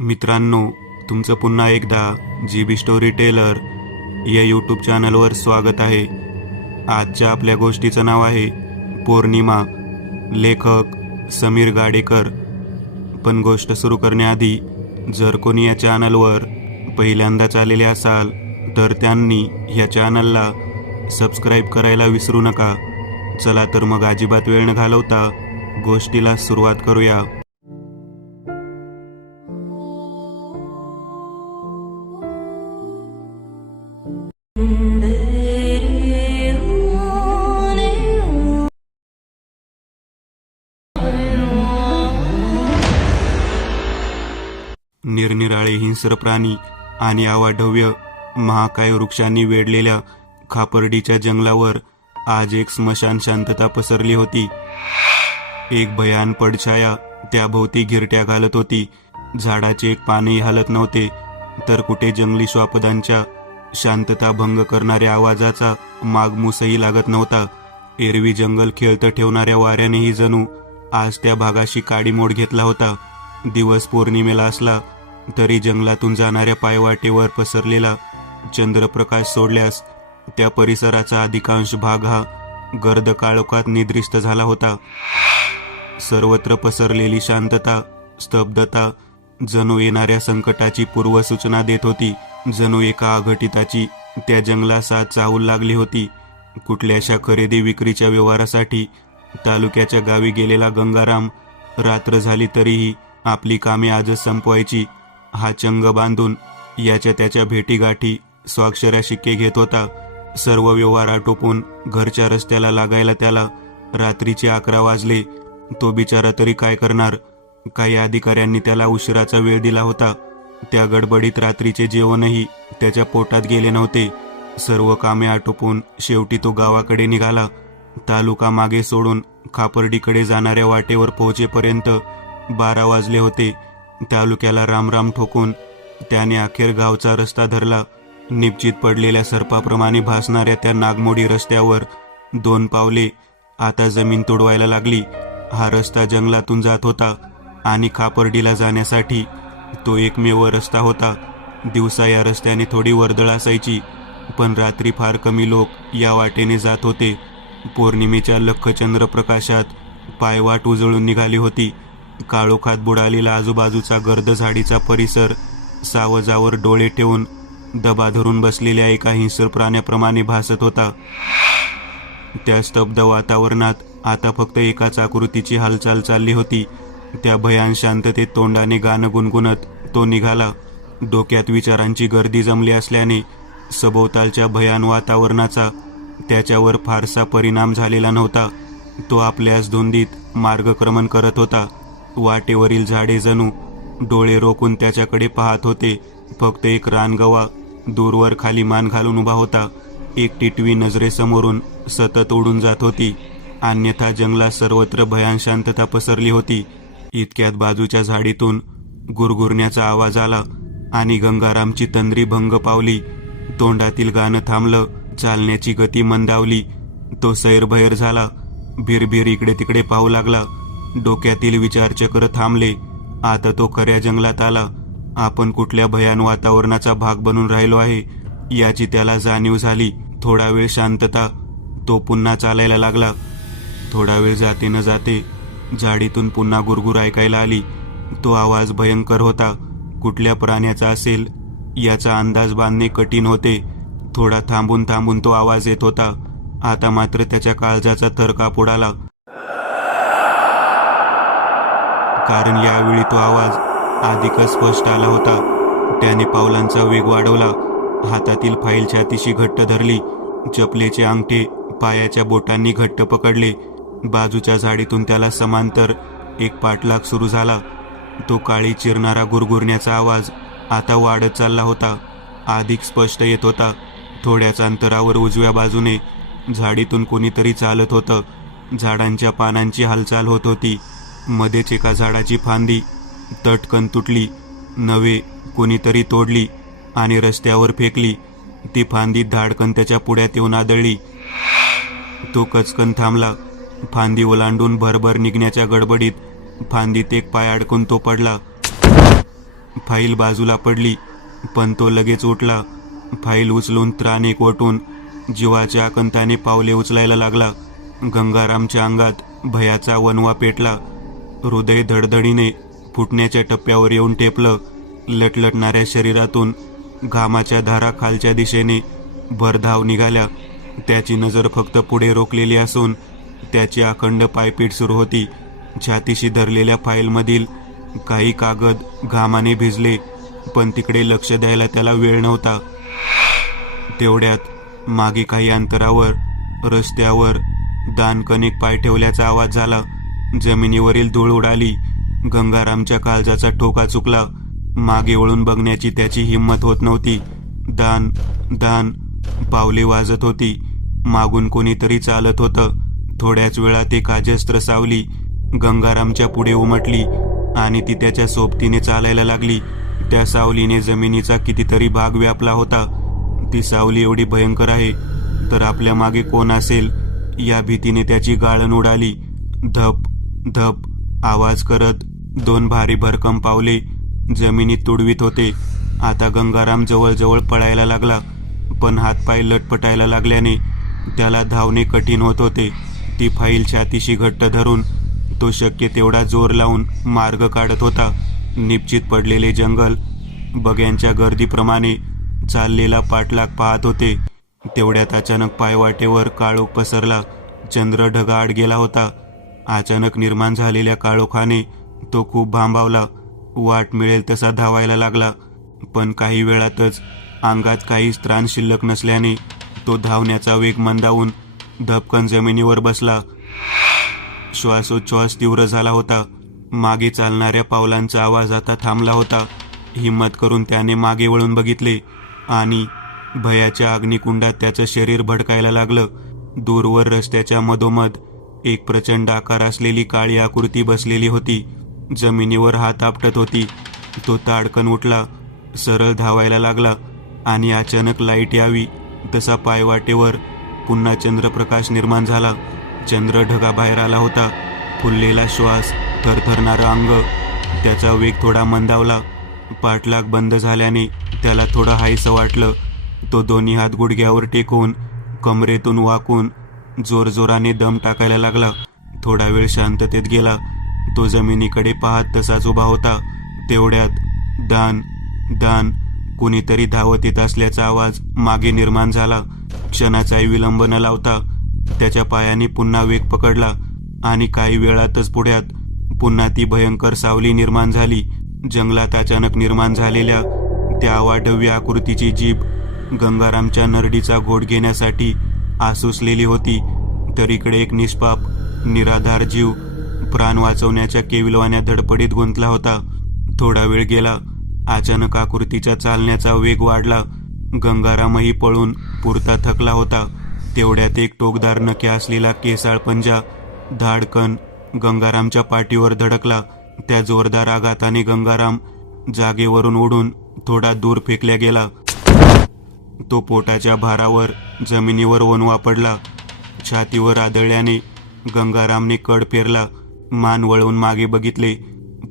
मित्रांनो, तुमचं पुन्हा एकदा GB स्टोरी टेलर या यूट्यूब चॅनलवर स्वागत आहे. आजच्या आपल्या गोष्टीचं नाव आहे पौर्णिमा. लेखक समीर गाडेकर. पण गोष्ट सुरू करण्याआधी जर कोणी या चॅनलवर पहिल्यांदाच आलेले असाल तर त्यांनी या चॅनलला सबस्क्राईब करायला विसरू नका. चला तर मग अजिबात वेळ न घालवता गोष्टीला सुरुवात करूया. निरनिराळे हिंस्र प्राणी आणि अवाढव्य महाकाय वृक्षांनी वेढलेल्या खापर्डीच्या जंगलावर आज एक स्मशान शांतता पसरली होती. एक भयान पडछाया त्या भोवती गिरट्या घालत होती. झाडाचे एक पानही हालत नव्हते, तर कुठे जंगली श्वापदांच्या शांतता भंग करणाऱ्या आवाजाचा मागमूसही लागत नव्हता. एरवी जंगल खेळतं ठेवणाऱ्या वाऱ्यानेही जणू आज त्या भागाशी काडीमोड घेतला होता. दिवस पौर्णिमेला असला तरी जंगलातून जाणाऱ्या पायवाटेवर पसरलेला चंद्रप्रकाश सोडल्यास त्या परिसराचा अधिकांश भाग हा गर्द काळोखात निद्रिस्त झाला होता. सर्वत्र पसरलेली शांतता, स्तब्धता जणू येणाऱ्या संकटाची पूर्वसूचना देत होती. जणू एका अघटिताची त्या जंगलासात चाहूल लागली होती. कुठल्याशा खरेदी विक्रीच्या व्यवहारासाठी तालुक्याच्या गावी गेलेला गंगाराम रात्र झाली तरीही आपली कामे आजच संपवायची हा चंग बांधून याच्या त्याच्या भेटीगाठी स्वाक्षऱ्या शिक्के घेत होता. सर्व व्यवहार आटोपून घरच्या रस्त्याला लागायला त्याला रात्रीचे 11 वाजले. तो बिचारा तरी काय करणार? काही अधिकाऱ्यांनी त्याला उशिराचा वेळ दिला होता. त्या गडबडीत रात्रीचे जेवणही त्याच्या पोटात गेले नव्हते. सर्व कामे आटोपून शेवटी तो गावाकडे निघाला. तालुका मागे सोडून खापर्डीकडे जाणाऱ्या वाटेवर पोहोचेपर्यंत 12 वाजले होते. तालुक्याला रामराम ठोकून त्याने अखेर गावचा रस्ता धरला. निपचित पडलेल्या सर्पाप्रमाणे भासणाऱ्या त्या नागमोडी रस्त्यावर 2 पावले आता जमीन तुडवायला लागली. हा रस्ता जंगलातून जात होता आणि खापर्डीला जाण्यासाठी तो एकमेव रस्ता होता. दिवसा या रस्त्याने थोडी वर्दळ असायची, पण रात्री फार कमी लोक या वाटेने जात होते. पौर्णिमेच्या लख्ख चंद्रप्रकाशात पायवाट उजळून निघाली होती. काळोखात बुडालेला आजूबाजूचा गर्द झाडीचा परिसर सावजावर डोळे ठेवून दबा धरून बसलेल्या एका हिंस्र प्राण्याप्रमाणे भासत होता. त्या स्तब्ध वातावरणात आता फक्त एकाच आकृतीची हालचाल चालली होती. त्या भयान शांततेत तोंडाने गाणं गुणगुणत तो निघाला. डोक्यात विचारांची गर्दी जमली असल्याने सभोवतालच्या भयान वातावरणाचा त्याच्यावर फारसा परिणाम झालेला नव्हता. तो आपल्याच धुंदीत मार्गक्रमण करत होता. वाटेवरील झाडे जणू डोळे रोखून त्याच्याकडे पाहत होते. फक्त एक रानगवा दूरवर खाली मान घालून उभा होता. एक टिटवी नजरेसमोरून सतत उडून जात होती. अन्यथा जंगलात सर्वत्र भयान शांतता पसरली होती. इतक्यात बाजूच्या झाडीतून गुरगुरण्याचा आवाज आला आणि गंगारामची तंद्री भंग पावली. तोंडातील गाणं थांबलं. चालण्याची गती मंदावली. तो सैरभैर झाला. भिरभिर इकडे तिकडे पाहू लागला. डोक्यातील विचारचक्र थांबले. आता तो खऱ्या जंगलात आला. आपण कुठल्या भयान वातावरणाचा भाग बनून राहिलो आहे याची त्याला जाणीव झाली. थोडा वेळ शांतता. तो पुन्हा चालायला लागला. थोडा वेळ जाते न जाते झाडीतून पुन्हा गुरगुर ऐकायला आली. तो आवाज भयंकर होता. कुठल्या प्राण्याचा असेल याचा अंदाज बांधणे कठीण होते. थोडा थांबून थांबून तो आवाज येत होता. आता मात्र त्याच्या काळजाचा थर कापून आला. कारण यावेळी तो आवाज अधिकच स्पष्ट आला होता. त्याने पावलांचा वेग वाढवला. हातातील फाईल छातीशी घट्ट धरली. चपलेचे अंगठे पायाच्या बोटांनी घट्ट पकडले. बाजूच्या झाडीतून त्याला समांतर एक पाठलाग सुरू झाला. तो काळी चिरणारा गुरगुरण्याचा आवाज आता वाढत चालला होता. अधिक स्पष्ट येत होता. थोड्याच अंतरावर उजव्या बाजूने झाडीतून कोणीतरी चालत होतं. झाडांच्या पानांची हालचाल होत होती. मध्येच एका झाडाची फांदी तटकन तुटली. नवे कोणीतरी तोडली आणि रस्त्यावर फेकली. ती फांदी धाडकन त्याच्या पुढ्यात येऊन आदळली. तो कचकन थांबला. फांदी ओलांडून भरभर निघण्याच्या गडबडीत फांदीत एक पाय अडकून तो पडला. फाईल बाजूला पडली, पण तो लगेच उठला. फाईल उचलून त्राण एकवटून जीवाच्या आकंताने पावले उचलायला लागला. गंगारामच्या अंगात भयाचा वणवा पेटला. हृदय धडधडीने फुटण्याच्या टप्प्यावर येऊन टेपलं. लटलटणाऱ्या शरीरातून घामाच्या धारा खालच्या दिशेने भरधाव निघाल्या. त्याची नजर फक्त पुढे रोखलेली असून त्याची अखंड पायपीट सुरू होती. छातीशी धरलेल्या फाईलमधील काही कागद घामाने भिजले, पण तिकडे लक्ष द्यायला त्याला वेळ नव्हता. तेवढ्यात मागे काही अंतरावर रस्त्यावर दानकणिक पाय ठेवल्याचा आवाज झाला. जमिनीवरील धूळ उडाली. गंगारामच्या काळजाचा ठोका चुकला. मागे वळून बघण्याची त्याची हिंमत होत नव्हती. दान दान पावले वाजत होती. मागून कोणीतरी चालत होतं. थोड्याच वेळात एक अजस्त्र सावली गंगारामच्या पुढे उमटली आणि ती त्याच्या सोबतीने चालायला लागली. त्या सावलीने जमिनीचा कितीतरी भाग व्यापला होता. ती सावली एवढी भयंकर आहे तर आपल्या मागे कोण असेल या भीतीने त्याची गाळण उडाली. धप धप आवाज करत 2 भारी भरकम पावले जमिनीत तुडवीत होते. आता गंगाराम जवळजवळ पळायला लागला, पण हातपाय लटपटायला लागल्याने त्याला धावणे कठीण होत होते. ती फाईल छातीशी घट्ट धरून तो शक्य तेवढा जोर लावून मार्ग काढत होता. निश्चित पडलेले जंगल बग्यांच्या गर्दीप्रमाणे चाललेला पाठलाग पाहत होते. तेवढ्यात अचानक पायवाटेवर काळोख पसरला. चंद्र ढगाआड गेला होता. अचानक निर्माण झालेल्या काळोखाने तो खूप भांबावला. वाट मिळेल तसा धावायला लागला, पण काही वेळातच अंगात काहीच त्राण शिल्लक नसल्याने तो धावण्याचा वेग मंदावून धपकन जमिनीवर बसला. श्वासोच्छ्वास तीव्र झाला होता. मागे चालणाऱ्या पावलांचा आवाज आता थांबला होता. हिम्मत करून त्याने मागे वळून बघितले आणि भयाच्या अग्निकुंडात त्याचं शरीर भडकायला लागलं. दूरवर रस्त्याच्या मधोमध एक प्रचंड आकार असलेली काळी आकृती बसलेली होती. जमिनीवर हात आपटत होती. तो ताडकन उठला, सरळ धावायला लागला आणि अचानक लाईट यावी तसा पायवाटेवर पुन्हा चंद्रप्रकाश निर्माण झाला. चंद्र ढगाबाहेर आला होता. फुललेला श्वास, थरथरणारं अंग. त्याचा वेग थोडा मंदावला. पाठलाग बंद झाल्याने त्याला थोडं हायसं वाटलं. तो दोन्ही हात गुडघ्यावर टेकवून कमरेतून वाकून जोरजोराने दम टाकायला लागला. थोडा वेळ शांततेत गेला. तो जमिनीकडे पाहत तसाच उभा होता. तेवढ्यात दान दान कुणीतरी धावत येत असल्याचा आवाज मागे निर्माण झाला. क्षणाचाही विलंब न लावता त्याच्या पायाने पुन्हा वेग पकडला आणि काही वेळातच पुढ्यात पुन्हा ती भयंकर सावली निर्माण झाली. जंगलात अचानक निर्माण झालेल्या त्या अवाढव्य आकृतीची जीभ गंगारामच्या नरडीचा घोट घेण्यासाठी आसुसलेली होती. तर इकडे एक निष्पाप निराधार जीव प्राण वाचवण्याच्या केविलवाण्या धडपडीत गुंतला होता. थोडा वेळ गेला. अचानक आकृतीच्या चालण्याचा वेग वाढला. गंगारामही पळून पुरता थकला होता. तेवढ्यात एक टोकदार नखे असलेला केसाळ पंजा धाडकन गंगारामच्या पाठीवर धडकला. त्या जोरदार आघाताने गंगाराम जागेवरून उडून थोडा दूर फेकल्या गेला. तो पोटाच्या भारावर जमिनीवर ओनवा पडला. छातीवर आदळल्याने गंगारामने कड पेरला. मान वळवून मागे बघितले.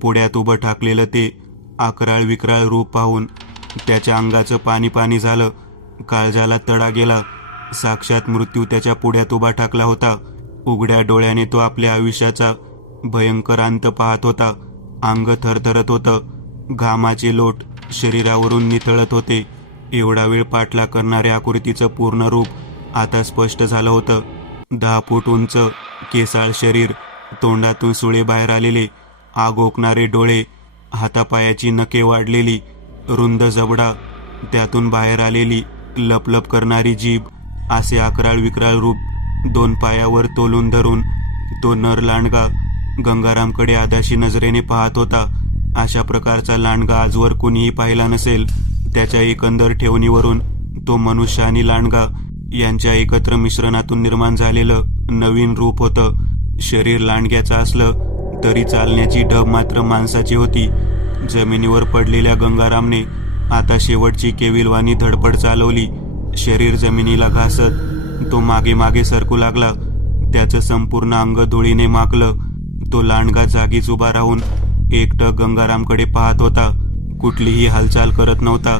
पुढ्यात उभं ठाकलेलं ते अकराळ विक्राळ रूप पाहून त्याच्या अंगाचं पाणी पाणी झालं. काळजाला तडा गेला. साक्षात मृत्यू त्याच्या पुढ्यात उभा ठाकला होता. उघड्या डोळ्याने तो आपल्या आयुष्याचा भयंकर अंत पाहत होता. अंग थरथरत होतं. घामाचे लोट शरीरावरून निथळत होते. एवढा वेळ पाठलाग करणाऱ्या आकृतीचं पूर्ण रूप आता स्पष्ट झालं होतं. 10 फूट उंच केसाळ शरीर, तोंडातून सुळे बाहेर आलेले, आग ओकणारे डोळे, हातापायाची नखे वाढलेली, रुंद जबडा, त्यातून बाहेर आलेली लपलप करणारी जीभ, असे अकराळ विक्राळ रूप 2 पायावर तोलून धरून तो नर लांडगा गंगारामकडे आदाशी नजरेने पाहत होता. अशा प्रकारचा लांडगा आजवर कुणीही पाहिला नसेल. त्याच्या एकंदर ठेवणीवरून तो मनुष्य आणि लांडगा यांच्या एकत्र मिश्रणातून निर्माण झालेलं नवीन रूप होतं. शरीर लांडग्याचं असलं तरी चालण्याची ढब मात्र माणसाची होती. जमिनीवर पडलेल्या गंगारामने आता शेवटची केविलवाणी धडपड चालवली. शरीर जमिनीला घासत तो मागे मागे सरकू लागला. त्याचं संपूर्ण अंग धुळीने माखलं. तो लांडगा जागीच उभा राहून एकटक गंगारामकडे पाहत होता. कुठलीही हालचाल करत नव्हता.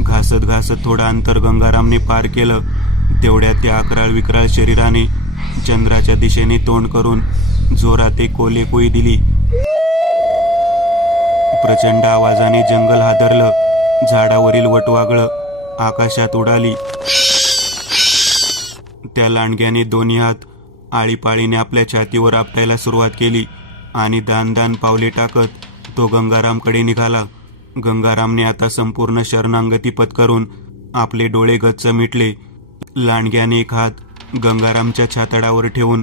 घासत घासत थोडं अंतर गंगारामने पार केलं. तेवढ्यात त्या अकराळ विक्राळ शरीराने चंद्राच्या दिशेने तोंड करून जोरात एक कोलेकोई दिली. प्रचंड आवाजाने जंगल हादरलं. झाडावरील वटवागळं आकाशात उडाली. त्या लांडग्याने दोन्ही हात आळीपाळीने आपल्या छातीवर आपटायला सुरुवात केली आणि दान दान पावले टाकत तो गंगारामकडे निघाला. गंगारामने आता संपूर्ण शरणागती पत्करून आपले डोळे गच्च मिटले. लांडग्याने एक हात गंगारामच्या छातडावर ठेवून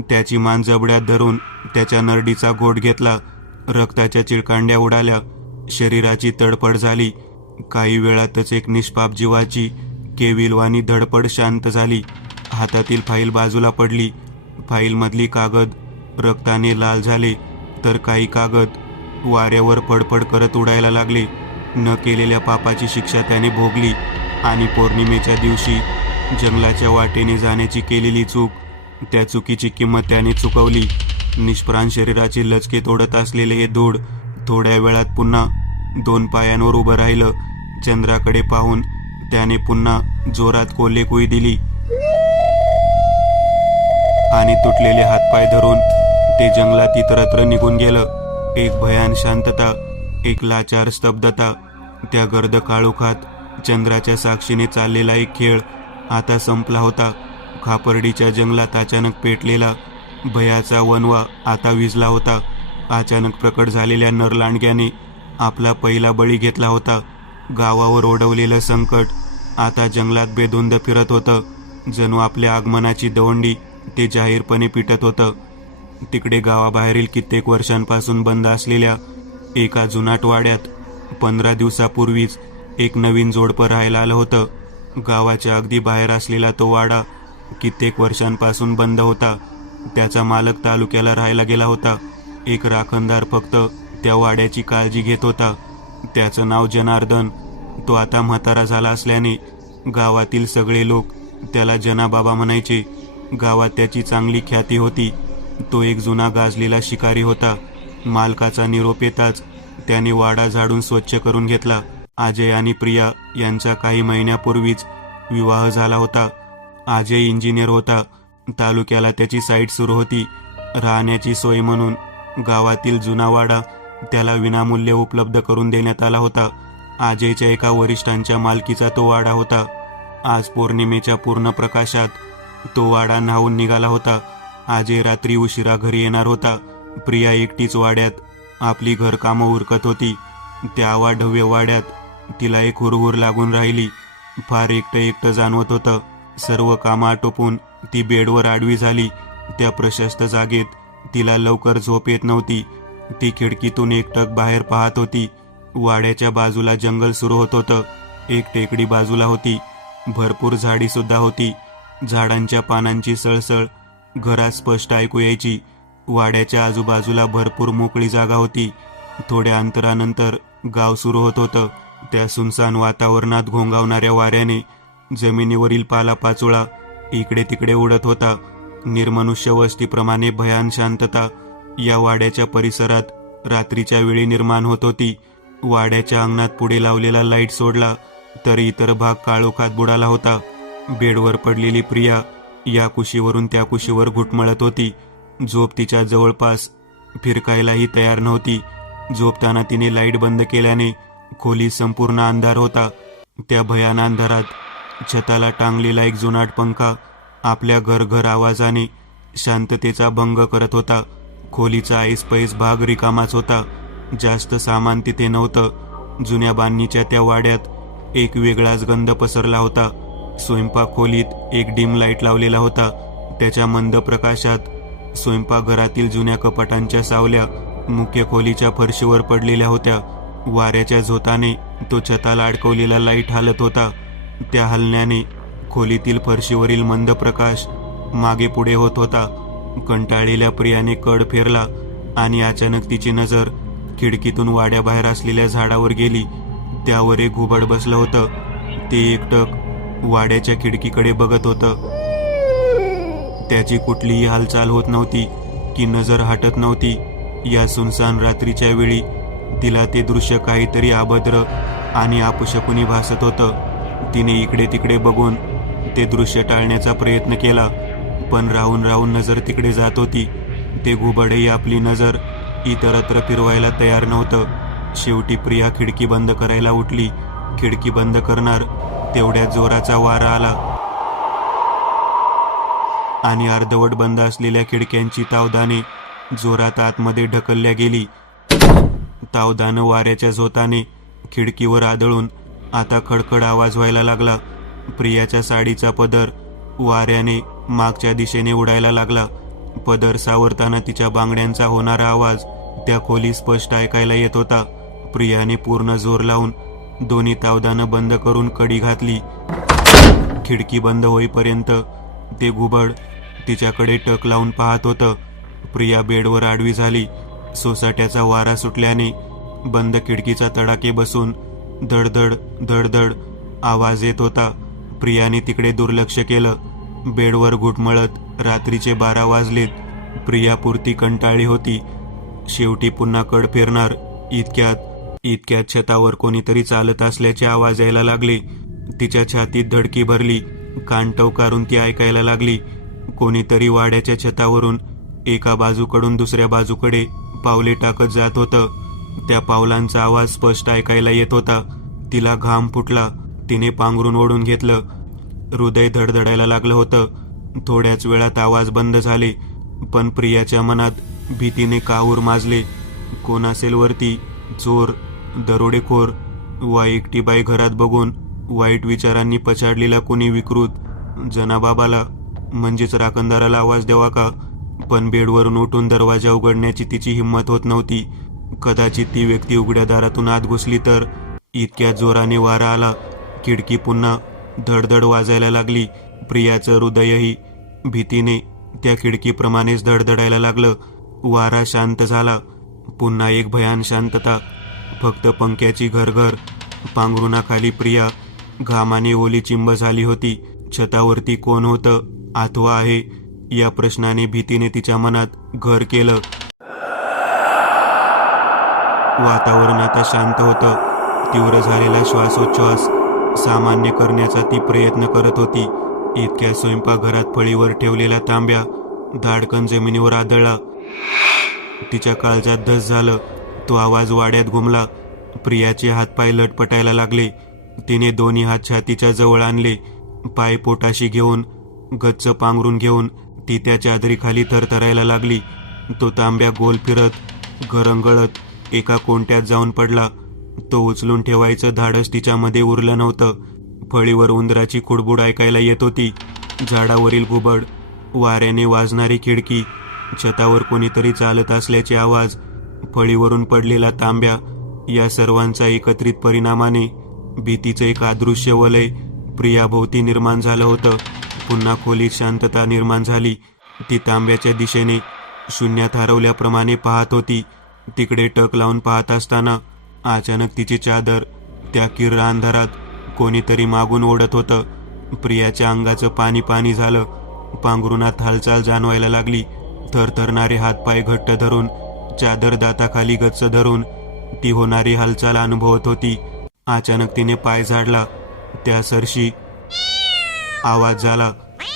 त्याची मान जबड्यात धरून त्याच्या नरडीचा घोट घेतला. रक्ताच्या चिळकांड्या उडाल्या. शरीराची तडफड झाली. काही वेळातच एक निष्पाप जीवाची केविलवाणी धडपड शांत झाली. हातातील फाईल बाजूला पडली. फाईलमधली कागद रक्ताने लाल झाले तर काही कागद वाऱ्यावर फडफड करत उडायला लागले. न केलेल्या पापाची शिक्षा त्याने भोगली आणि पौर्णिमेच्या दिवशी जंगलाच्या वाटेने जाण्याची केलेली चूक, त्या चुकीची किंमत त्याने चुकवली. निष्प्राण शरीराचे लचके तोडत असलेले हे धूळ थोड्या वेळात पुन्हा 2 पायांवर उभं राहिलं. चंद्राकडे पाहून त्याने पुन्हा जोरात कोल्हेकुई दिली आणि तुटलेले हातपाय धरून ते जंगलात इतरत्र निघून गेलं. एक भयान शांतता, एक लाचार स्तब्धता. त्या गर्द काळोखात चंद्राच्या साक्षीने चाललेला एक खेळ आता संपला होता. खापर्डीच्या जंगलात अचानक पेटलेला भयाचा वणवा आता विझला होता. अचानक प्रकट झालेल्या नरलांडग्याने आपला पहिला बळी घेतला होता. गावावर ओढवलेलं संकट आता जंगलात बेधुंद फिरत होतं. जणू आपल्या आगमनाची दवंडी ते जाहीरपणे पिटत होतं. तिकडे गावाबाहेरील कित्येक वर्षांपासून बंद असलेल्या एका जुनाट वाड्यात 15 दिवसापूर्वीच एक नवीन जोडपं राहायला आलं होतं. गावाच्या अगदी बाहेर असलेला तो वाडा कित्येक वर्षांपासून बंद होता. त्याचा मालक तालुक्याला राहायला गेला होता. एक राखणदार फक्त त्या वाड्याची काळजी घेत होता. त्याचं नाव जनार्दन. तो आता म्हातारा झाला असल्याने गावातील सगळे लोक त्याला जनाबाबा म्हणायचे. गावात त्याची चांगली ख्याती होती. तो एक जुना गाजलेला शिकारी होता. मालकाचा निरोप येताच त्याने वाडा झाडून स्वच्छ करून घेतला. अजय आणि प्रिया यांचा काही महिन्यापूर्वीच विवाह झाला होता. अजय इंजिनियर होता. तालुक्याला त्याची साईट सुरू होती. राहण्याची सोय म्हणून गावातील जुना वाडा त्याला विनामूल्य उपलब्ध करून देण्यात आला होता. अजयच्या एका वरिष्ठांच्या मालकीचा तो वाडा होता. आज पौर्णिमेच्या पूर्ण प्रकाशात तो वाडा न्हावून निघाला होता. अजय रात्री उशिरा घरी येणार होता. प्रिया एकटीच वाड्यात आपली घरकामं उरकत होती. त्या अवाढव्य वाड्यात तिला एक हुरहुर लागून राहिली. फार एकटं एकटं जाणवत होतं. सर्व कामं आटोपून ती बेडवर आडवी झाली. त्या प्रशस्त जागेत तिला लवकर झोप येत नव्हती. ती खिडकीतून एकटक बाहेर पाहत होती. वाड्याच्या बाजूला जंगल सुरू होत होतं. एक टेकडी बाजूला होती. भरपूर झाडी सुद्धा होती. झाडांच्या पानांची सळसळ घरात स्पष्ट ऐकू यायची. वाड्याच्या आजूबाजूला भरपूर मोकळी जागा होती. थोड्या अंतरानंतर गाव सुरू होत होतं. त्या सुनसान वातावरणात घोंगावणाऱ्या वाऱ्याने जमिनीवरील पालापाचोळा इकडे तिकडे उडत होता. निर्मनुष्य वस्तीप्रमाणे भयान शांतता या वाड्याच्या परिसरात रात्रीच्या वेळी निर्माण होत होती. वाड्याच्या अंगणात पुढे लावलेला लाईट सोडला तर इतर भाग काळोखात बुडाला होता. बेडवर पडलेली प्रिया या कुशीवरून त्या कुशीवर घुटमळत होती. झोप तिच्या जवळपास फिरकायलाही तयार नव्हती. झोपताना तिने लाईट बंद केल्याने खोली संपूर्ण अंधार होता. त्या भयान अंधारात छताला टांगलेला एक जुनाट पंखा आपल्या घरघर आवाजाने शांततेचा भंग करत होता. खोलीचा ऐसपैस भाग रिकामाच होता. जास्त सामान तिथे नव्हतं. जुन्या बांधणीच्या त्या वाड्यात एक वेगळाच गंध पसरला होता. स्वयंपाक खोलीत एक डिम लाईट लावलेला होता. त्याच्या मंद प्रकाशात स्वयंपाकघरातील जुन्या कपाटांच्या सावल्या मुख्य खोलीच्या फरशीवर पडलेल्या होत्या. वाऱ्याच्या झोताने तो छताला अडकवलेला लाईट हालत होता. त्या हलण्याने खोलीतील फरशीवरील मंद प्रकाश मागे पुढे होत होता. कंटाळलेल्या प्रियाने कड फेरला आणि अचानक तिची नजर खिडकीतून वाड्याबाहेर असलेल्या झाडावर गेली. त्यावर एक घुबड बसलं होतं. ते एकटक वाड्याच्या खिडकीकडे बघत होतं. त्याची कुठलीही हालचाल होत नव्हती की नजर हटत नव्हती. या सुनसान रात्रीच्या वेळी तिला ते दृश्य काहीतरी अभद्र आणि अपशकुनी भासत होतं. तिने इकडे तिकडे बघून ते दृश्य टाळण्याचा प्रयत्न केला, पण राहून राहून नजर तिकडे जात होती. ते घुबडही आपली नजर इतरत्र फिरवायला तयार नव्हतं. शेवटी प्रिया खिडकी बंद करायला उठली. खिडकी बंद करणार तेवढ्या जोराचा वारा आला आणि अर्धवट बंद असलेल्या खिडक्यांची तावदाने जोरात आतमध्ये ढकलल्या गेली. तावदानं वाऱ्याच्या झोताने खिडकीवर आदळून आता खडखड आवाज व्हायला लागला. प्रियाच्या साडीचा पदर वाऱ्याने मागच्या दिशेने उडायला लागला. पदर सावरताना तिच्या बांगड्यांचा होणारा आवाज त्या खोलीत स्पष्ट ऐकायला येत होता. प्रियाने पूर्ण जोर लावून दोन्ही तावदानं बंद करून कडी घातली. खिडकी बंद होईपर्यंत ते घुबड तिच्याकडे टक लावून पाहत होतं. प्रिया बेडवर आडवी झाली. सोसाट्याचा वारा सुटल्याने बंद खिडकीचा तडाखे बसून धडधड धडधड आवाज येत होता. प्रियाने तिकडे दुर्लक्ष केलं. बेडवर घुटमळत रात्रीचे 12 वाजलेत. प्रिया पुरती कंटाळली होती. शेवटी पुन्हा कड फिरणार इतक्यात छतावर कोणीतरी चालत असल्याचे आवाज यायला लागले. तिच्या छातीत धडकी भरली. कान टवकारून ती ऐकायला लागली. कोणीतरी वाड्याच्या छतावरून एका बाजूकडून दुसऱ्या बाजूकडे पावले टाकत जात होतं. त्या पावलांचा आवाज स्पष्ट ऐकायला येत होता. तिला घाम फुटला. तिने पांघरून ओढून घेतलं. हृदय धडधडायला लागलं होतं. थोड्याच वेळात आवाज बंद झाले, पण प्रियाच्या मनात भीतीने काहूर माजले. कोण असेल वरती? चोर, दरोडेखोर वा एकटी बाई घरात बघून वाईट विचारांनी पछाडलेला कोणी विकृत? जनाबाबाला म्हणजेच राखणदाराला आवाज द्यावा का? पण बेडवरून उठून दरवाजा उघडण्याची तिची हिंमत होत नव्हती. कदाचित ती व्यक्ती उघड्या दारातून आत घुसली तर? इतक्या जोराने वारा आला. खिडकी पुन्हा धडधड वाजायला लागली. प्रियाचं हृदयही भीतीने त्या खिडकीप्रमाणेच धडधडायला लागलं. वारा शांत झाला. पुन्हा एक भयान शांतता. फक्त पंख्याची घरघर. पांघरुणाखाली प्रिया घामाने ओली चिंब झाली होती. छतावरती कोण होतं अथवा आहे या प्रश्नाने भीतीने तिच्या मनात घर केलं. वातावरण आता शांत होतं. तीव्र झालेला श्वासोच्छ्वास सामान्य करण्याचा ती प्रयत्न करत होती. इतक्या स्वयंपाकघरात फळीवर ठेवलेला तांब्या धाडकन जमिनीवर आदळला. तिच्या काळजात धस झालं. तो आवाज वाड्यात घुमला. प्रियाचे हातपाय लटपटायला लागले. तिने दोन्ही हात छातीच्या जवळ आणले. पाय पोटाशी घेऊन गच्च पांघरून घेऊन ती त्या चादरीखाली थरथरायला लागली. तो तांब्या गोल फिरत घरंगळत एका कोणत्यात जाऊन पडला. तो उचलून ठेवायचं धाडस तिच्यामध्ये उरलं नव्हतं. फळीवर उंदराची खुडबुड ऐकायला येत होती. झाडावरील घुबड, वाऱ्याने वाजणारी खिडकी, छतावर कोणीतरी चालत असल्याचे आवाज, फळीवरून पडलेला तांब्या, या सर्वांचा एकत्रित परिणामाने भीतीचं एक अदृश्य वलय प्रियाभोवती निर्माण झालं होतं. पुन्हा खोलीत शांतता निर्माण झाली. ती तांब्याच्या दिशेने शून्यात हरवल्याप्रमाणे पाहत होती. तिकडे टक लावून पाहत असताना अचानक तिची चादर त्या किर्र अंधारात कोणीतरी मागून ओढत होतं. प्रियाच्या अंगाचं पाणी पाणी झालं. पांघरुणात हालचाल जाणवायला लागली. थरथरणारे हातपाय घट्ट धरून, चादर दाताखाली गच्च धरून ती होणारी हालचाल अनुभवत होती. अचानक तिने पाय झाडला. त्या सरशी आवाज झाला.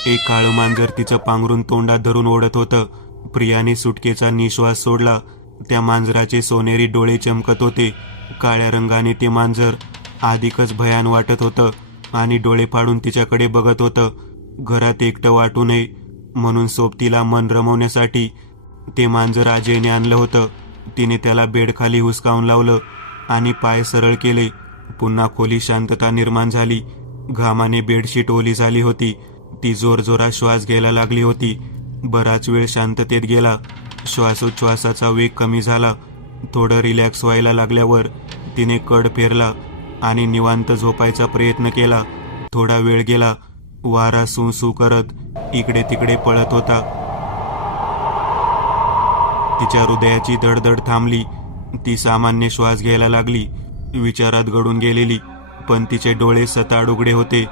एक काळं मांजर तिचं पांघरून तोंडात धरून ओढत होतं. प्रियाने सुटकेचा निश्वास सोडला. त्या मांजराचे सोनेरी डोळे चमकत होते. काळ्या रंगाने ते मांजर अधिकच भयान वाटत होतं आणि डोळे फाडून तिच्याकडे बघत होतं. घरात एकटं वाटू नये म्हणून सोबतीला मन रमवण्यासाठी ते मांजर आजयने आणलं होतं. तिने त्याला बेडखाली हुसकावून लावलं आणि पाय सरळ केले. पुन्हा खोली शांतता निर्माण झाली. घामाने बेडशीट ओली झाली होती. ती जोरजोरात श्वास घ्यायला लागली होती. बराच वेळ शांततेत गेला. श्वासोच्छ्वासाचा वेग कमी झाला. थोडं रिलॅक्स व्हायला लागल्यावर तिने कड फेरला आणि निवांत झोपायचा प्रयत्न केला. थोडा वेळ गेला. वारा सू सू करत इकडे तिकडे पळत होता. तिच्या हृदयाची धडधड थांबली. ती सामान्य श्वास घ्यायला लागली. विचारात गडून गेलेली, पण तिचे डोळे सताड उघडे होते.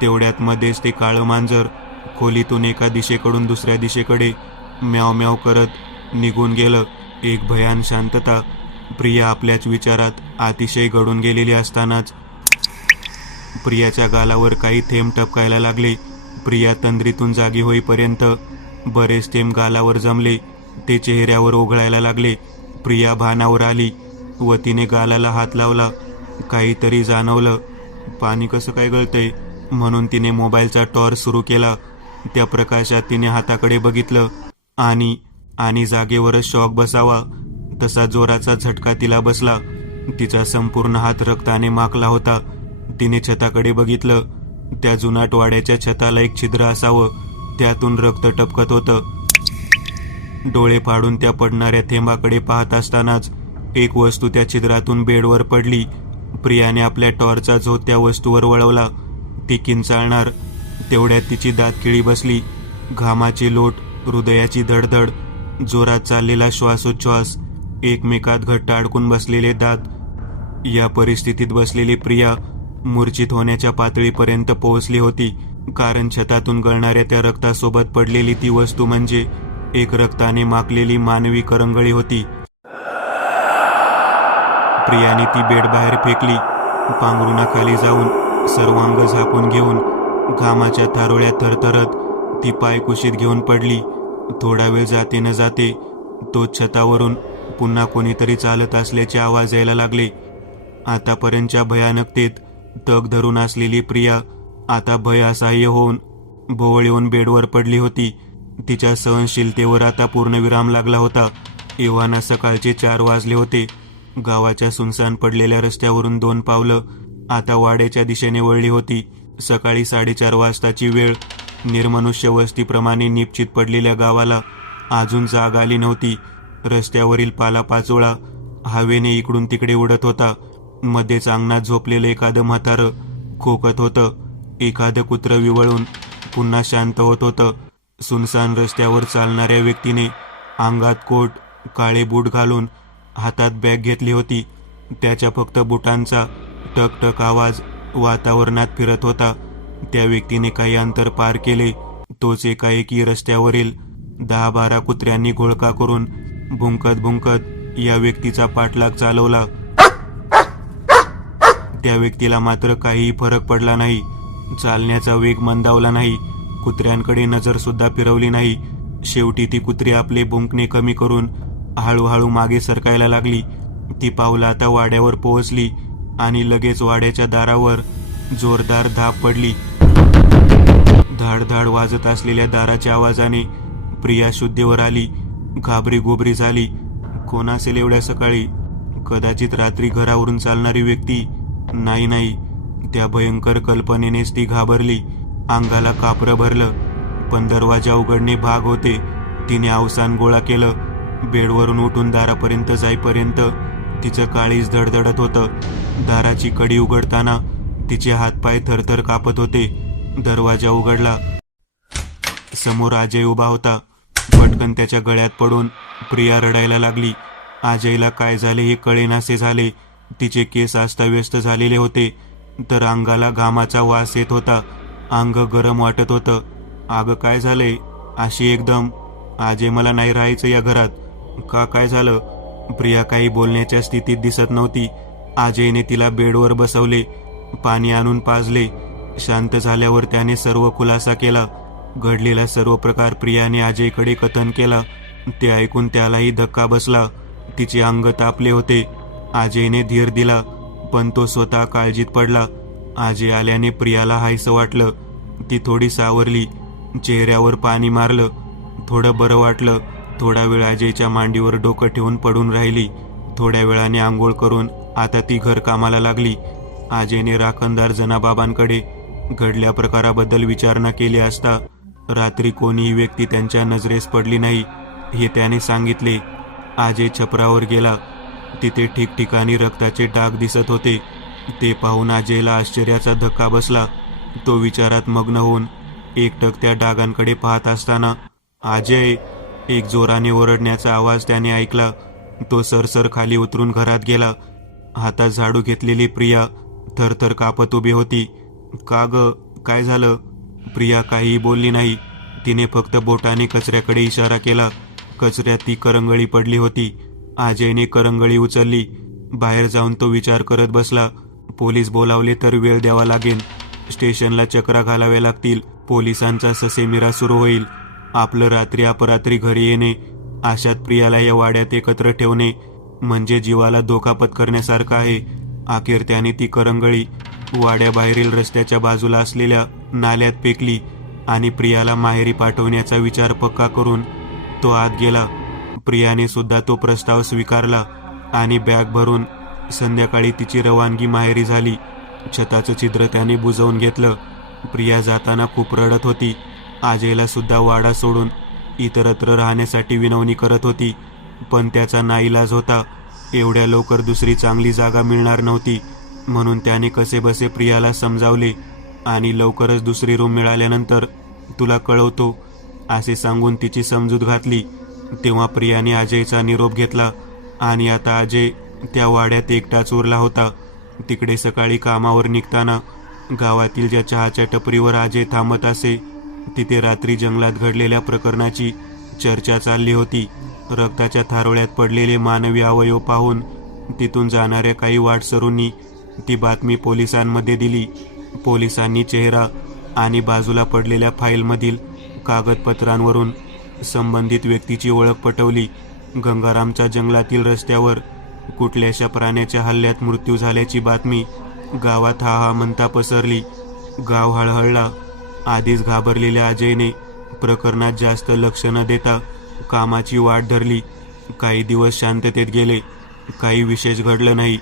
तेवढ्यात मध्येच ते काळं मांजर खोलीतून एका दिशेकडून दुसऱ्या दिशेकडे म्याव म्याव करत निघून गेलं. एक भयान शांतता. प्रिया आपल्याच विचारात अतिशय गळून गेलेली असतानाच प्रियाच्या गालावर काही थेंब टपकायला लागले. प्रिया तंद्रीतून जागी होईपर्यंत बरेच थेंब गालावर जमले. ते चेहऱ्यावर ओघळायला लागले. प्रिया भानावर आली व तिने गालाला हात लावला. काहीतरी जाणवलं. पाणी कसं काय गळतंय म्हणून तिने मोबाईलचा टॉर्च सुरू केला. त्या प्रकाशात तिने हाताकडे बघितलं आणि जागेवरच शॉक बसावा तसा जोराचा झटका तिला बसला. तिचा संपूर्ण हात रक्ताने माखला होता. तिने छताकडे बघितलं. त्या जुनाट वाड्याच्या छताला एक छिद्र असावं, त्यातून रक्त टपकत होतं. डोळे फाडून त्या पडणाऱ्या थेंबाकडे पाहत असतानाच एक वस्तू त्या छिद्रातून बेडवर पडली. प्रियाने आपल्या टॉर्चचा झोत त्या वस्तूवर वळवला. ती किंचाळणार तेवढ्यात तिची दातकिळी बसली. घामाची लोट, हृदयाची धडधड, जोरात चाललेला श्वासोच्छ्वास, एकमेकात घट्ट अडकून बसलेले दात. या परिस्थितीत बसलेली प्रिया मूर्छित होण्याच्या पातळीपर्यंत पोहोचली होती. कारण छतातून गळणाऱ्या त्या रक्तासोबत पडलेली ती वस्तू म्हणजे एक रक्ताने माखलेली मानवी करंगळी होती. प्रियाने ती बेड बाहेर फेकली. पांघरुणाखाली जाऊन सर्वांग झाकून घेऊन घामाच्या थारोळ्या थरथरत ती पायकुशीत घेऊन पडली. थोडा वेळ जाते न जाते तो छतावरून पुन्हा कोणीतरी चालत असल्याचे आवाज यायला लागले. आतापर्यंतच्या भयानकतेत तग धरून असलेली प्रिया आता भय असह्य होऊन भोवळ येऊन बेडवर पडली होती. तिच्या सहनशीलतेवर आता पूर्णविराम लागला होता. एव्हाना सकाळचे 4 वाजले होते. गावाच्या सुनसान पडलेल्या रस्त्यावरून 2 पावलं आता वाड्याच्या दिशेने वळली होती. सकाळी 4:30 वाजताची वेळ. निर्मनुष्य वस्तीप्रमाणे निपचित पडलेल्या गावाला अजून जाग आली नव्हती. रस्त्यावरील पालापाचोळा हवेने इकडून तिकडे उडत होता. मध्येच अंगणात झोपलेलं एखादं म्हातारं खोकत होतं. एखादं कुत्रं विवळून पुन्हा शांत होत होतं. सुनसान रस्त्यावर चालणाऱ्या व्यक्तीने अंगात कोट, काळे बूट घालून हातात बॅग घेतली होती. त्याच्या फक्त बुटांचा टकटक आवाज वातावरणात फिरत होता. त्या व्यक्तीने काही अंतर पार केले तोच एकाएकी रस्त्यावरील 10-12 कुत्र्यांनी घोळका करून भुंकत भुंकत या व्यक्तीचा पाठलाग चालवला. त्या व्यक्तीला मात्र काहीही फरक पडला नाही. चालण्याचा वेग मंदावला नाही. कुत्र्यांकडे नजर सुद्धा फिरवली नाही. शेवटी ती कुत्री आपले भुंकणे कमी करून हळूहळू मागे सरकायला लागली. ती पावलं आता वाड्यावर पोहोचली आणि लगेच वाड्याच्या दारावर जोरदार धाप पडली. धाड-धाड वाजत असलेल्या दाराच्या आवाजाने प्रिया शुद्धीवर आली. घाबरी गोबरी झाली. कोण असेल एवढ्या सकाळी? कदाचित रात्री घरावरून चालणारी व्यक्ती. नाही, त्या भयंकर कल्पनेनेच ती घाबरली. अंगाला कापरं भरलं. पण दरवाजा उघडणे भाग होते. तिने अवसान गोळा केलं. बेडवरून उठून दारापर्यंत जाईपर्यंत तिचं काळीज धडधडत होतं. दाराची कडी उघडताना तिचे हातपाय थरथर कापत होते. दरवाजा उघडला. समोर अजय उभा होता. पटकन त्याच्या गळ्यात पडून प्रिया रडायला लागली. अजयला काय झाले हे कळेनासे झाले. तिचे केस अस्ताव्यस्त झालेले होते, तर अंगाला घामाचा वास येत होता. अंग गरम वाटत होतं. अगं काय झालंय अशी एकदम? अजय, मला नाही राहायचं या घरात. का, काय झालं? प्रिया काही बोलण्याच्या स्थितीत दिसत नव्हती. अजयने तिला बेडवर बसवले. पाणी आणून पाजले. शांत झाल्यावर त्याने सर्व खुलासा केला. घडलेला सर्व प्रकार प्रियाने अजयकडे कथन केला. ते ऐकून त्यालाही धक्का बसला. तिचे अंग तापले होते. अजयने धीर दिला, पण तो स्वतः काळजीत पडला. अजय आल्याने प्रियाला हायसं वाटलं. ती थोडी सावरली. चेहऱ्यावर पाणी मारलं. थोडं बरं वाटलं. थोडा वेळ अजयच्या मांडीवर डोकं ठेवून पडून राहिली. थोड्या वेळाने आंघोळ करून आता ती घरकामाला लागली. अजयने राखणदार जनाबाबांकडे घडल्या प्रकाराबद्दल विचारणा केली असता रात्री कोणीही व्यक्ती त्यांच्या नजरेस पडली नाही हे त्याने सांगितले. अजय छपरावर गेला. तिथे ठिकठिकाणी रक्ताचे डाग दिसत होते. ते पाहून अजयला आश्चर्याचा धक्का बसला. तो विचारात मग्न होऊन एकटक त्या डागांकडे पाहत असताना अजय, एक जोराने ओरडण्याचा आवाज त्याने ऐकला. तो सरसर खाली उतरून घरात गेला. हातात झाडू घेतलेली प्रिया थरथर कापत उभी होती. का ग, काय झालं? प्रिया काहीही बोलली नाही. तिने फक्त बोटाने कचऱ्याकडे इशारा केला. कचऱ्यात ती करंगळी पडली होती. अजयने करंगळी उचलली. बाहेर जाऊन तो विचार करत बसला. पोलीस बोलावले तर वेळ द्यावा लागेल. स्टेशनला चक्रा घालाव्या लागतील. पोलिसांचा ससेमिरा सुरू होईल. आपलं रात्री अपरात्री घरी येणे, अशात प्रियाला या वाड्यात एकत्र ठेवणे म्हणजे जीवाला धोका पत्करण्यासारखं आहे. अखेर त्याने ती करंगळी वाड्याबाहेरील रस्त्याच्या बाजूला असलेल्या नाल्यात फेकली आणि प्रियाला माहेरी पाठवण्याचा विचार पक्का करून तो आत गेला. प्रियाने सुद्धा तो प्रस्ताव स्वीकारला आणि बॅग भरून संध्याकाळी तिची रवानगी माहेरी झाली. छताचं छिद्र त्याने बुजवून घेतलं. प्रिया जाताना खूप रडत होती. अजयला सुद्धा वाडा सोडून इतरत्र राहण्यासाठी विनवणी करत होती, पण त्याचा नाईलाज होता. एवढ्या लवकर दुसरी चांगली जागा मिळणार नव्हती, म्हणून त्याने कसेबसे प्रियाला समजावले आणि लवकरच दुसरी रूम मिळाल्यानंतर तुला कळवतो असे सांगून तिची समजूत घातली. तेव्हा प्रियाने अजयचा निरोप घेतला आणि आता अजय त्या वाड्यात एकटाच उरला होता. तिकडे सकाळी कामावर निघताना गावातील ज्या चहाच्या टपरीवर अजय थांबत असे तिथे रात्री जंगलात घडलेल्या प्रकरणाची चर्चा चालली होती. रक्ताच्या थारोळ्यात पडलेले मानवी अवयव पाहून तिथून जाणाऱ्या काही वाटसरूंनी ती बातमी पोलिसांमध्ये दिली. पोलिसांनी चेहरा आणि बाजूला पडलेल्या फाईलमधील कागदपत्रांवरून संबंधित व्यक्तीची ओळख पटवली. गंगारामचा जंगलातील रस्त्यावर कुठल्याशा प्राण्याच्या हल्ल्यात मृत्यू झाल्याची बातमी गावात हा हा म्हणता पसरली. गाव हळहळला. आधीच घाबरलेल्या अजयने प्रकरणात जास्त लक्ष न देता कामाची वाट धरली. काही दिवस शांततेत गेले. काही विशेष घडलं नाही.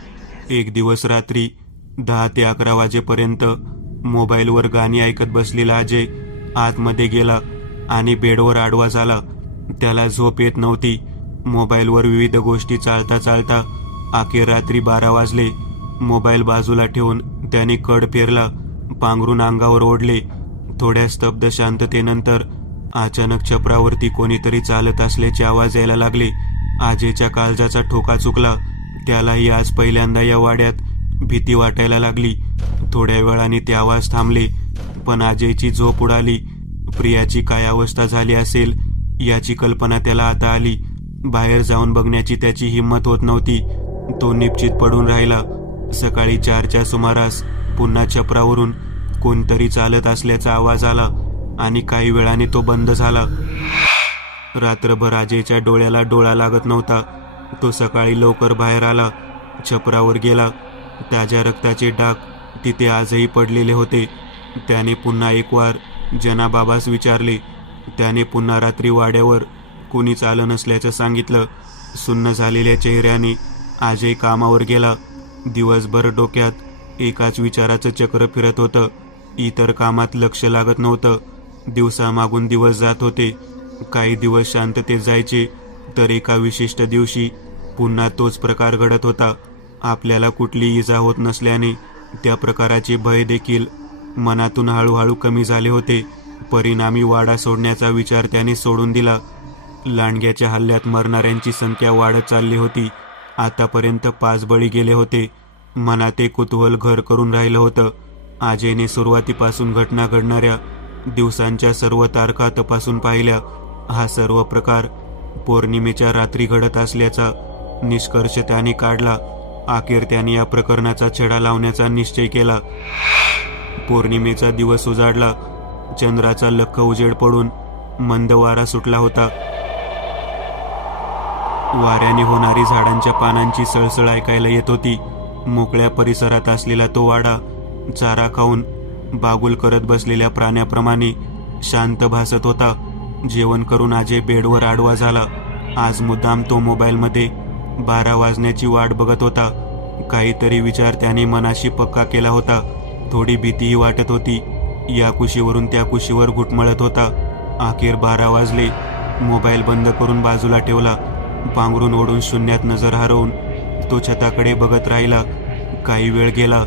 एक दिवस रात्री 10 ते 11 वाजेपर्यंत मोबाईलवर गाणी ऐकत बसलेला अजय आतमध्ये गेला आणि बेडवर आडवा झाला. त्याला झोप येत नव्हती. मोबाईलवर विविध गोष्टी चालता चालता अखेर रात्री 12 वाजले. मोबाईल बाजूला ठेवून त्याने कड पेरला, पांघरून अंगावर ओढले. थोड्या स्तब्ध शांततेनंतर अचानक छपरावरती कोणीतरी चालत असल्याचे आवाज यायला लागले. अजयच्या काळजाचा ठोका चुकला. त्यालाही आज पहिल्यांदा या वाड्यात भीती वाटायला लागली. थोड्या वेळाने ते आवाज थांबले, पण अजयची झोप उडाली. प्रियाची काय अवस्था झाली असेल याची कल्पना त्याला आता आली. बाहेर जाऊन बघण्याची त्याची हिंमत होत नव्हती. तो निश्चित पडून राहिला. सकाळी 4च्या सुमारास पुन्हा छपरावरून कोणतरी चालत असल्याचा आवाज आला आणि काही वेळाने तो बंद झाला. रात्रभर अजयच्या डोळ्याला डोळा लागत नव्हता. तो सकाळी लवकर बाहेर आला. छपरावर गेला. ताज्या रक्ताचे डाग तिथे आजही पडलेले होते. त्याने पुन्हा एक वार जनाबाबास विचारले. त्याने पुन्हा रात्री वाड्यावर कोणीच आलं नसल्याचं सांगितलं. सुन्न झालेल्या चेहऱ्याने अजय कामावर गेला. दिवसभर डोक्यात एकाच विचाराचं चक्र फिरत होतं. इतर कामात लक्ष लागत नव्हतं. दिवसामागून दिवस जात होते. काही दिवस शांततेत जायचे, तर एका विशिष्ट दिवशी पुन्हा तोच प्रकार घडत होता. आपल्याला कुठली इजा होत नसल्याने त्या प्रकाराचे भय देखील मनातून हळूहळू कमी झाले होते. परिणामी वाडा सोडण्याचा विचार त्याने सोडून दिला. लांडग्याच्या हल्ल्यात मरणाऱ्यांची संख्या वाढत चालली होती. आतापर्यंत 5 बळी गेले होते. मनात एक कुतूहल घर करून राहिलं होतं. अजयने सुरुवातीपासून घटना घडणाऱ्या दिवसांच्या सर्व तारखा तपासून पाहिल्या. हा सर्व प्रकार पौर्णिमेच्या रात्री घडत असल्याचा निष्कर्ष त्याने काढला. अखेर त्याने या प्रकरणाचा छडा लावण्याचा निश्चय केला. पौर्णिमेचा दिवस उजाडला. चंद्राचा लख्ख उजेड पडून मंद वारा सुटला होता. वाऱ्याने होणारी झाडांच्या पानांची सळसळ ऐकायला येत होती. मोकळ्या परिसरात असलेला तो वाडा चारा खाऊन बागुल करत बसलेल्या प्राण्याप्रमाणे शांत भासत होता. जेवण करून अजय बेडवर आडवा झाला. आज मुद्दाम तो मोबाईलमध्ये 12 वाजण्याची वाट बघत होता. काहीतरी विचार त्याने मनाशी पक्का केला होता. थोडी भीतीही वाटत होती. या कुशीवरून त्या कुशीवर घुटमळत होता. अखेर 12 वाजले. मोबाईल बंद करून बाजूला ठेवला. पांघरून ओढून शून्यात नजर हरवून तो छताकडे बघत राहिला. काही वेळ गेला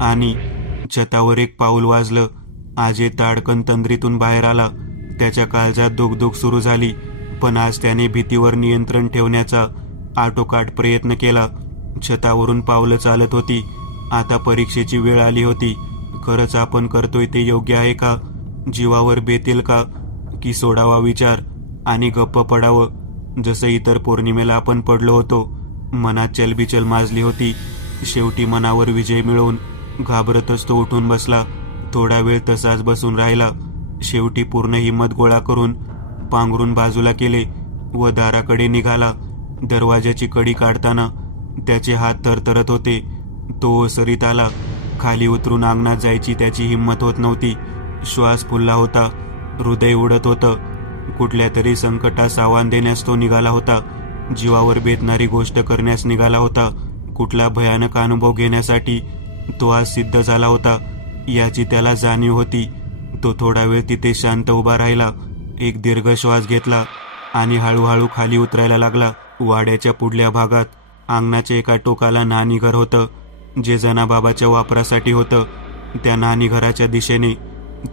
आणि छतावर एक पाऊल वाजलं. अजय ताडकन तंद्रीतून बाहेर आला. त्याच्या काळजात दुगदुग सुरू झाली, पण आज त्याने भीतीवर नियंत्रण ठेवण्याचा आटोकाट प्रयत्न केला. छतावरून पावलं चालत होती. आता परीक्षेची वेळ आली होती. खरंच आपण करतोय ते योग्य आहे का? जीवावर बेतेल का? की सोडावा विचार आणि गप्प पडावं? जसं इतर पौर्णिमेला आपण पडलो होतो. मनात चलबिचल माजली होती. शेवटी मनावर विजय मिळवून घाबरतच तो उठून बसला. थोडा वेळ तसाच बसून राहिला. शेवटी पूर्ण हिंमत गोळा करून पांघरून बाजूला केले व दाराकडे निघाला. दरवाजाची कडी काढताना त्याचे हात थरथरत होते. तो ओसरीत आला. खाली उतरून अंगणात जायची त्याची हिंमत होत नव्हती. श्वास फुलला होता. हृदय उडत होतं. कुठल्या तरी संकटास आव्हान देण्यास तो निघाला होता. जीवावर बेतणारी गोष्ट करण्यास निघाला होता. कुठला भयानक अनुभव घेण्यासाठी तो आज सिद्ध झाला होता याची त्याला जाणीव होती. तो थोडा वेळ तिथे शांत उभा राहिला. एक दीर्घ श्वास घेतला आणि हळूहळू खाली उतरायला लागला. वाड्याच्या पुढल्या भागात अंगणाच्या एका टोकाला न्हाणीघर होतं, जे जनाबाबाच्या वापरासाठी होतं. त्या न्हाणीघराच्या दिशेने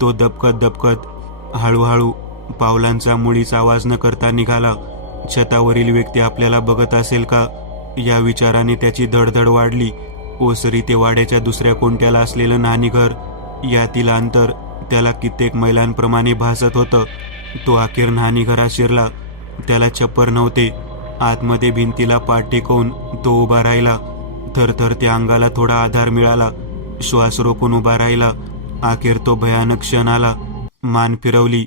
तो दबकत हळूहळू पावलांचा मुळीच आवाज न करता निघाला. छतावरील व्यक्ती आपल्याला बघत असेल का या विचाराने त्याची धडधड वाढली. ओसरी ते वाड्याच्या दुसऱ्या कोणत्याला असलेलं न्हाणीघर, यातील अंतर त्याला कित्येक मैलांप्रमाणे भासत होतं. तो अखेर न्हाणीघरात शिरला. त्याला छप्पर नव्हते. आतमध्ये भिंतीला पाठ टेकवून तो उभा राहिला. थरथरत्या अंगाला थोडा आधार मिळाला. श्वास रोखून उभा राहिला. अखेर तो भयानक क्षण आला. मान फिरवली.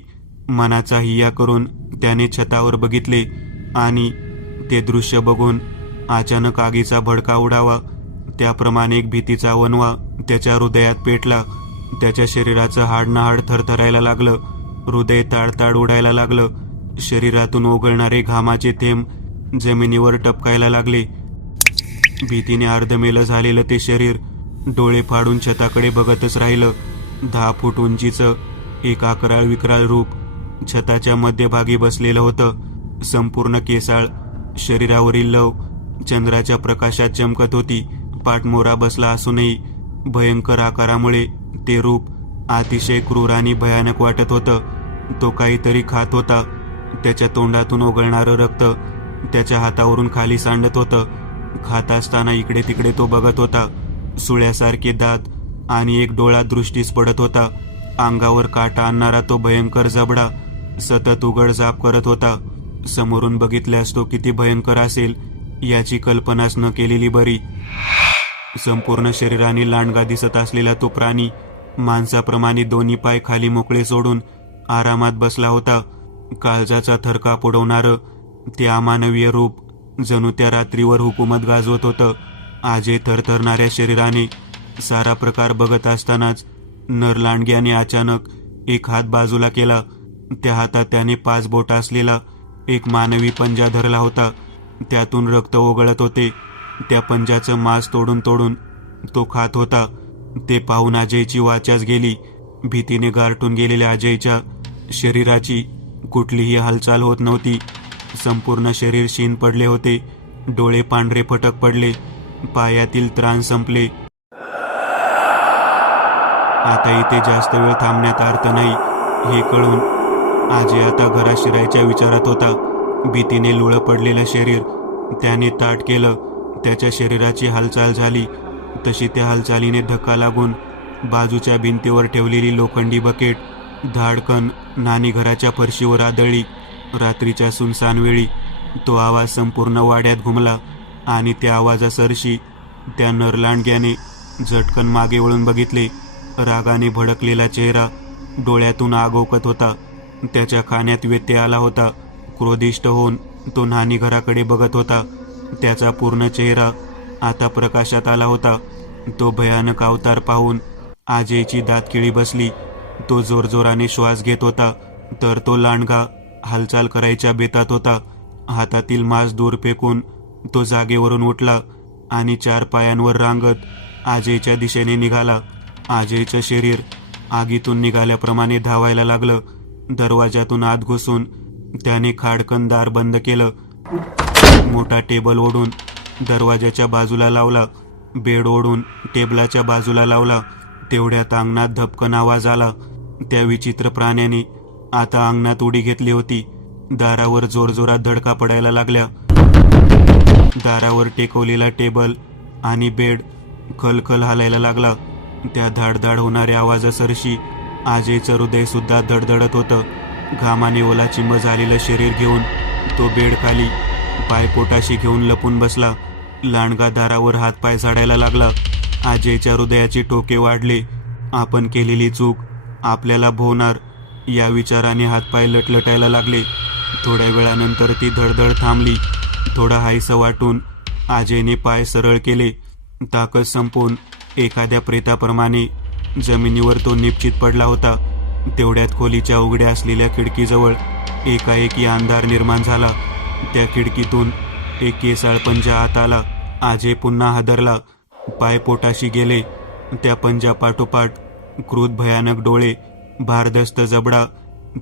मनाचा हिया करून त्याने छतावर बघितले आणि ते दृश्य बघून अचानक आगीचा भडका उडावा त्याप्रमाणे एक भीतीचा वणवा त्याच्या हृदयात पेटला. त्याच्या शरीराचं हाड ना हाड थरथरायला लागलं. हृदय ताडताड उडायला लागलं. शरीरातून ओघळणारे घामाचे थेंब जमिनीवर टपकायला लागले. भीतीने अर्धमेलं झालेलं ते शरीर डोळे फाडून छताकडे बघतच राहिलं. 10 फूट उंचीचं एक अकराळ विक्राळ रूप छताच्या मध्यभागी बसलेलं होतं. संपूर्ण केसाळ. शरीरावरील लव चंद्राच्या प्रकाशात चमकत होती. पाठमोरा बसला असूनही भयंकर आकारामुळे ते रूप अतिशय क्रूर आणि भयानक वाटत होतं. तो काहीतरी खात होता. त्याच्या तोंडातून ओघळणारं रक्त त्याच्या हातावरून खाली सांडत होतं. खात असताना इकडे तिकडे तो बघत होता. सुळ्यासारखे दात आणि एक डोळा दृष्टीस पडत होता. अंगावर काटा आणणारा तो भयंकर जबडा सतत उघडझाप करत होता. समोरून बघितल्यास तो किती भयंकर असेल याची कल्पनाच न केलेली बरी. संपूर्ण शरीराने लांडगा दिसत असलेला तो प्राणी माणसाप्रमाणे दोन्ही पाय खाली मोकळे सोडून आरामात बसला होता. काळजाचा थरकाप उडवणारं ते अमानवीय रूप जणू त्या रात्रीवर हुकूमत गाजवत होतं. आजे थरथरणाऱ्या शरीराने सारा प्रकार बघत असतानाच नर लांडग्याने अचानक एक हात बाजूला केला. त्या हातात त्याने 5 बोट असलेला एक मानवी पंजा धरला होता. त्यातून रक्त ओघळत होते. त्या पंजाचं मांस तोडून तो खात होता. ते पाहून अजयची वाचाच गेली. भीतीने गारटून गेलेल्या अजयच्या शरीराची कुठलीही हालचाल होत नव्हती. संपूर्ण शरीर शीन पडले होते. डोळे पांढरे फटक पडले. पायातील त्राण संपले. आता इथे जास्त वेळ थांबण्यात अर्थ नाही हे कळून अजय आता घरात शिरायच्या विचारात होता. भीतीने लुळं पडलेलं शरीर त्याने ताठ केलं. त्याच्या शरीराची हालचाल झाली तशी त्या हालचालीने धक्का लागून बाजूच्या भिंतीवर ठेवलेली लोखंडी बकेट धाडकन न्हाणीघराच्या फरशीवर आदळली. रात्रीच्या सुनसान वेळी तो आवाज संपूर्ण वाड्यात घुमला आणि त्या आवाजासरशी त्या नरलांडग्याने झटकन मागे वळून बघितले. रागाने भडकलेला चेहरा, डोळ्यातून आग ओकत होता. त्याच्या खाण्यात व्यत्यय आला होता. क्रोधिष्ट होऊन तो न्हाणीघराकडे बघत होता. त्याचा पूर्ण चेहरा आता प्रकाशात आला होता. तो भयानक अवतार पाहून अजयची दातखिळी बसली. तो जोरजोराने श्वास घेत होता तर तो लांडगा हालचाल करायच्या बेतात होता. हातातील मांस दूर फेकून तो जागेवरून उठला आणि 4 पायांवर रांगत अजयच्या दिशेने निघाला. अजयचं शरीर आगीतून निघाल्याप्रमाणे धावायला लागलं. दरवाजातून आत घुसून त्याने खाडकन दार बंद केलं. मोठा टेबल ओढून दरवाजाच्या बाजूला लावला. बेड ओढून टेबलाच्या बाजूला लावला. तेवढ्यात अंगणात धपकन आवाज आला. त्या विचित्र प्राण्याने आता अंगणात उडी घेतली होती. दारावर जोरजोरात धडका पडायला लागल्या. दारावर टेकवलेला टेबल आणि बेड खलखल हालायला लागला. त्या धाडधाड होणाऱ्या आवाजासरशी अजयचं हृदय सुद्धा धडधडत होतं. घामाने ओलाचिंब झालेलं शरीर घेऊन तो बेडखाली पाय पोटाशी घेऊन लपून बसला. लांडगा दारावर हातपाय झाडायला लागला. अजयच्या हृदयाचे टोके वाढले. आपण केलेली चूक आपल्याला भोवणार या विचाराने हातपाय लटलटायला लागले. थोड्या वेळानंतर ती धडधड थांबली. थोडा हायसं वाटून अजयने पाय सरळ केले. ताकद संपवून एखाद्या प्रेताप्रमाणे जमिनीवर तो निश्चित पडला होता. तेवढ्यात खोलीच्या उघड्या असलेल्या खिडकीजवळ एकाएकी अंधार निर्माण झाला. त्या खिडकीतून एक केसाळ पंजा आत आला. अजय पुन्हा हादरला. पाय पोटाशी गेले. त्या पंजापाठोपाठ क्रूर भयानक डोळे, भारदस्त जबडा,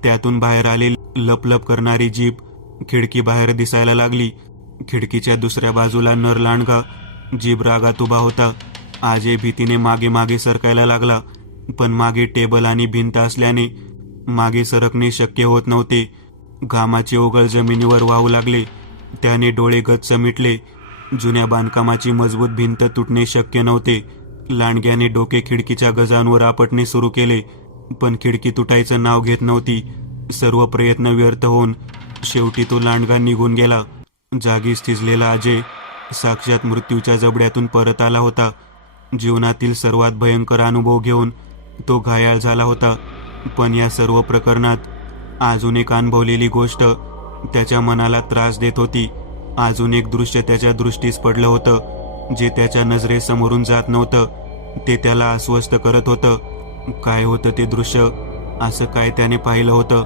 त्यातून बाहेर आलेली लपलप करणारी जीभ खिडकी बाहेर दिसायला लागली. खिडकीच्या दुसऱ्या बाजूला नर लांडगा जीभ रागात उभा होता. अजय भीतीने मागे मागे सरकायला लागला. पण मागे टेबल आणि भिंत असल्याने मागे सरकणे शक्य होत नव्हते. घामाचे ओघळ जमिनीवर वाहू लागले. त्याने डोळे गच्च मिटले. जुन्या बांधकामाची मजबूत भिंत तुटणे शक्य नव्हते. लांडग्याने डोके खिडकीच्या गजांवर आपटणे सुरू केले. पण खिडकी तुटायचं नाव घेत नव्हती. सर्व प्रयत्न व्यर्थ होऊन शेवटी तो लांडगा निघून गेला. जागीच थिजलेला अजय साक्षात मृत्यूच्या जबड्यातून परत आला होता. जीवनातील सर्वात भयंकर अनुभव घेऊन तो घायाळ झाला होता. पण या सर्व प्रकरणात अजून एक अनुभवलेली गोष्ट त्याच्या मनाला त्रास देत होती. अजून एक दृश्य त्याच्या दृष्टीस पडलं होतं, जे त्याच्या नजरेसमोरून जात नव्हतं. ते त्याला अस्वस्थ करत होतं. काय होतं ते दृश्य? असं काय त्याने पाहिलं होतं?